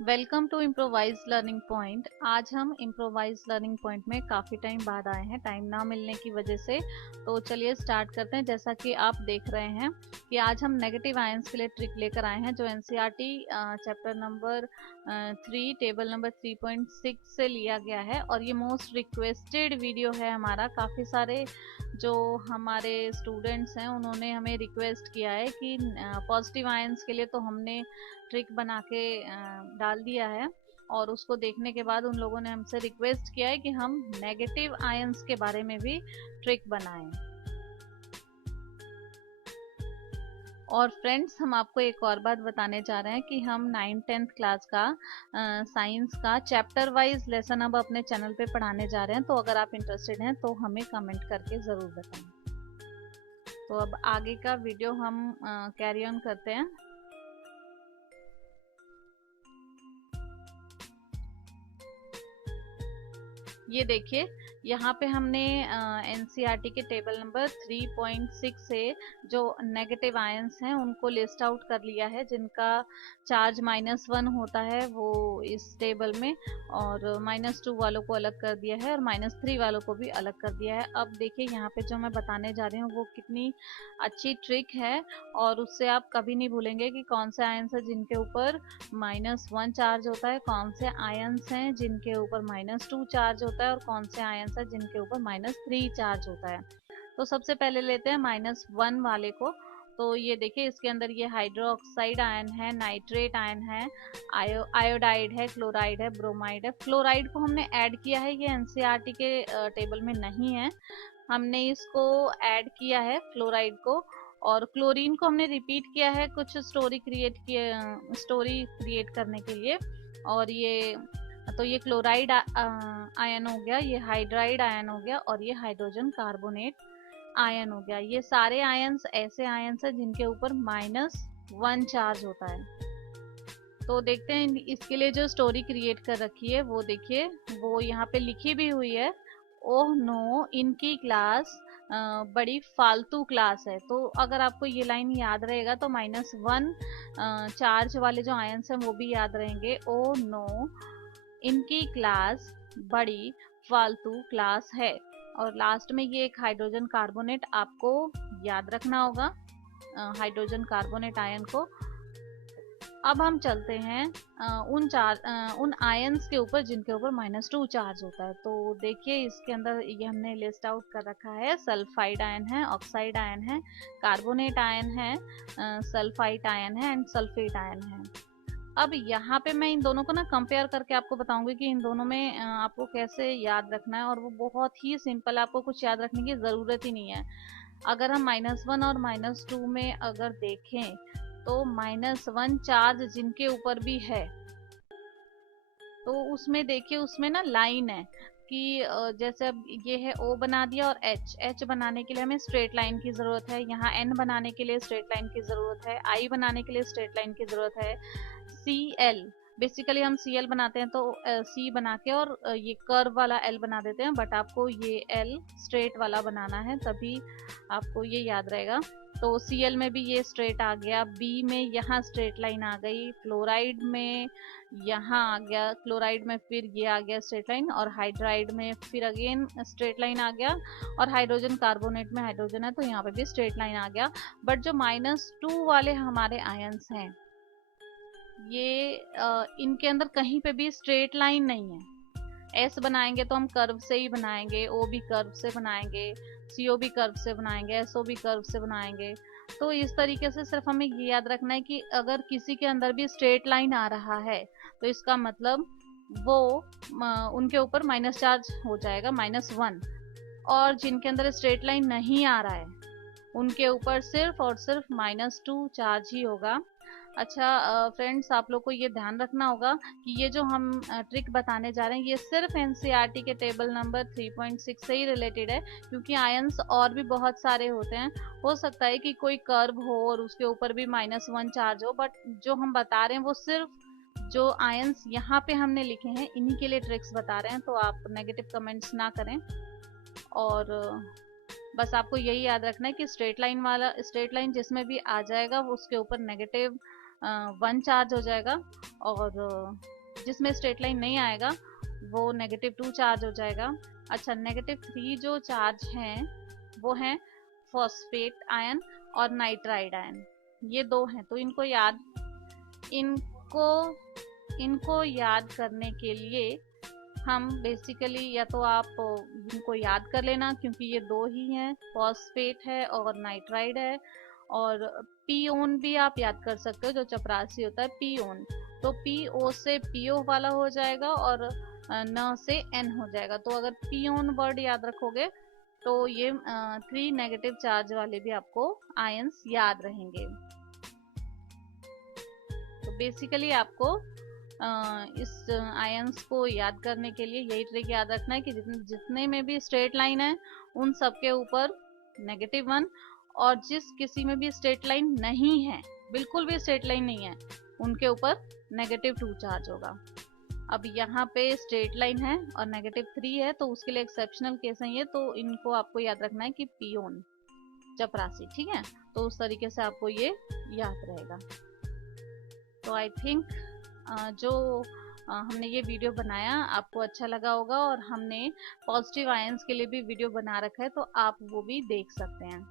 Welcome to improvise learning point. आज हम improvise learning point में काफ़ी टाइम बाद आए हैं, टाइम ना मिलने की वजह से। तो चलिए स्टार्ट करते हैं। जैसा कि आप देख रहे हैं कि आज हम नेगेटिव आयंस के लिए ट्रिक लेकर आए हैं, जो NCERT chapter number 3 table number 3.6 से लिया गया है। और ये मोस्ट रिक्वेस्टेड वीडियो है हमारा। काफ़ी सारे जो हमारे स्टूडेंट्स हैं उन्होंने हमें रिक्वेस्ट किया है कि पॉजिटिव आयंस के लिए तो हमने ट्रिक बना के डाल दिया है, और उसको देखने के बाद उन लोगों ने हमसे रिक्वेस्ट किया है कि हम नेगेटिव आयंस के बारे में भी ट्रिक बनाएं। और फ्रेंड्स, हम आपको एक और बात बताने जा रहे हैं कि हम 9th-10th क्लास का साइंस का चैप्टर वाइज लेसन अब अपने चैनल पे पढ़ाने जा रहे हैं। तो अगर आप इंटरेस्टेड हैं तो हमें कमेंट करके ज़रूर बताएं। तो अब आगे का वीडियो हम कैरी ऑन करते हैं। ये देखिए, यहाँ पे हमने एनसीईआरटी के टेबल नंबर 3.6 से जो नेगेटिव आयंस हैं उनको लिस्ट आउट कर लिया है, जिनका चार्ज -1 होता है वो इस टेबल में, और -2 वालों को अलग कर दिया है और -3 वालों को भी अलग कर दिया है। अब देखिए, यहाँ पे जो मैं बताने जा रही हूँ वो कितनी अच्छी ट्रिक है, और उससे आप कभी नहीं भूलेंगे कि कौन से आयंस है जिनके ऊपर -1 चार्ज होता है, कौन से आयंस हैं जिनके ऊपर -2 चार्ज होता है, और कौन से आयंस है जिनके ऊपर -3 चार्ज होता है। तो सबसे पहले लेते हैं -1 वाले को। तो ये देखिए, इसके अंदर ये हाइड्रोक्साइड आयन है, नाइट्रेट आयन है, आयोडाइड है, क्लोराइड है, ब्रोमाइड है। फ्लोराइड को हमने ऐड किया है, ये एनसीईआरटी के टेबल में नहीं है, हमने इसको ऐड किया है फ्लोराइड को। और क्लोरीन को हमने रिपीट किया है कुछ स्टोरी क्रिएट करने के लिए। और ये तो ये क्लोराइड आयन हो गया, ये हाइड्राइड आयन हो गया, और ये हाइड्रोजन कार्बोनेट आयन हो गया। ये सारे आयन्स ऐसे आयन्स हैं जिनके ऊपर -1 चार्ज होता है। तो देखते हैं इसके लिए जो स्टोरी क्रिएट कर रखी है वो देखिए, वो यहाँ पे लिखी भी हुई है। ओह नो, इनकी क्लास बड़ी फालतू क्लास है। तो अगर आपको ये लाइन याद रहेगा तो -1 चार्ज वाले जो आयन्स हैं वो भी याद रहेंगे। ओह नो, इनकी क्लास बड़ी फालतू क्लास है। और लास्ट में ये एक हाइड्रोजन कार्बोनेट आपको याद रखना होगा, हाइड्रोजन कार्बोनेट आयन को। अब हम चलते हैं उन आयंस के ऊपर जिनके ऊपर -2 चार्ज होता है। तो देखिए, इसके अंदर ये हमने लिस्ट आउट कर रखा है। सल्फाइड आयन है, ऑक्साइड आयन है, कार्बोनेट आयन है, सल्फाइड आयन है, एंड सल्फेट आयन है। अब यहाँ पे मैं इन दोनों को ना कंपेयर करके आपको बताऊंगी कि इन दोनों में आपको कैसे याद रखना है, और वो बहुत ही सिंपल, आपको कुछ याद रखने की ज़रूरत ही नहीं है। अगर हम -1 और -2 में अगर देखें तो -1 चार्ज जिनके ऊपर भी है, तो उसमें देखिए, उसमें ना लाइन है कि जैसे अब ये है O बना दिया, और H बनाने के लिए हमें स्ट्रेट लाइन की ज़रूरत है। यहाँ N बनाने के लिए स्ट्रेट लाइन की ज़रूरत है, I बनाने के लिए स्ट्रेट लाइन की ज़रूरत है। Cl, बेसिकली हम Cl बनाते हैं तो C बना के और ये कर्व वाला L बना देते हैं, बट आपको ये L स्ट्रेट वाला बनाना है, तभी आपको ये याद रहेगा। तो Cl में भी ये स्ट्रेट आ गया, B में यहाँ स्ट्रेट लाइन आ गई, फ्लोराइड में यहाँ आ गया, क्लोराइड में फिर ये आ गया स्ट्रेट लाइन, और हाइड्राइड में फिर अगेन स्ट्रेट लाइन आ गया, और हाइड्रोजन कार्बोनेट में हाइड्रोजन है तो यहाँ पे भी स्ट्रेट लाइन आ गया। बट जो -2 वाले हमारे आयंस हैं, ये इनके अंदर कहीं पे भी स्ट्रेट लाइन नहीं है। एस बनाएंगे तो हम कर्व से ही बनाएंगे, ओ भी कर्व से बनाएंगे, सीओ भी कर्व से बनाएंगे, एसओ भी कर्व से बनाएंगे। तो इस तरीके से सिर्फ हमें ये याद रखना है कि अगर किसी के अंदर भी स्ट्रेट लाइन आ रहा है तो इसका मतलब वो उनके ऊपर माइनस चार्ज हो जाएगा, -1। और जिनके अंदर स्ट्रेट लाइन नहीं आ रहा है उनके ऊपर सिर्फ और सिर्फ -2 चार्ज ही होगा। अच्छा फ्रेंड्स, आप लोग को ये ध्यान रखना होगा कि ये जो हम ट्रिक बताने जा रहे हैं ये सिर्फ एनसीईआरटी के टेबल नंबर 3.6 से ही रिलेटेड है, क्योंकि आयंस और भी बहुत सारे होते हैं। हो सकता है कि कोई कर्व हो और उसके ऊपर भी -1 चार्ज हो, बट जो हम बता रहे हैं वो सिर्फ जो आयंस यहाँ पे हमने लिखे हैं इन्हीं के लिए ट्रिक्स बता रहे हैं। तो आप नेगेटिव कमेंट्स ना करें, और बस आपको यही याद रखना है कि स्ट्रेट लाइन जिसमें भी आ जाएगा वो उसके ऊपर -1 चार्ज हो जाएगा, और जिसमें स्ट्रेट लाइन नहीं आएगा वो -2 चार्ज हो जाएगा। अच्छा, -3 जो चार्ज हैं वो हैं फॉस्फेट आयन और नाइट्राइड आयन, ये दो हैं। तो इनको इनको याद करने के लिए हम बेसिकली, या तो आप इनको याद कर लेना क्योंकि ये दो ही हैं, फॉस्फेट है और नाइट्राइड है। और पीओन भी आप याद कर सकते हो, जो चपरासी होता है पीओन, तो पीओ से पीओ वाला हो जाएगा और न से एन हो जाएगा। तो अगर पीओन वर्ड याद रखोगे तो ये 3 नेगेटिव चार्ज वाले भी आपको आयंस याद रहेंगे। तो बेसिकली आपको इस आयंस को याद करने के लिए यही ट्रिक याद रखना है कि जितने में भी स्ट्रेट लाइन है उन सब के ऊपर -1, और जिस किसी में भी स्ट्रेट लाइन नहीं है, बिल्कुल भी स्ट्रेट लाइन नहीं है, उनके ऊपर -2 चार्ज होगा। अब यहाँ पे स्ट्रेट लाइन है और -3 है, तो उसके लिए एक्सेप्शनल केस है ये, तो इनको आपको याद रखना है कि पीओन चपरासी, ठीक है। तो उस तरीके से आपको ये याद रहेगा। तो आई थिंक जो हमने ये वीडियो बनाया आपको अच्छा लगा होगा, और हमने पॉजिटिव आयंस के लिए भी वीडियो बना रखा है, तो आप वो भी देख सकते हैं।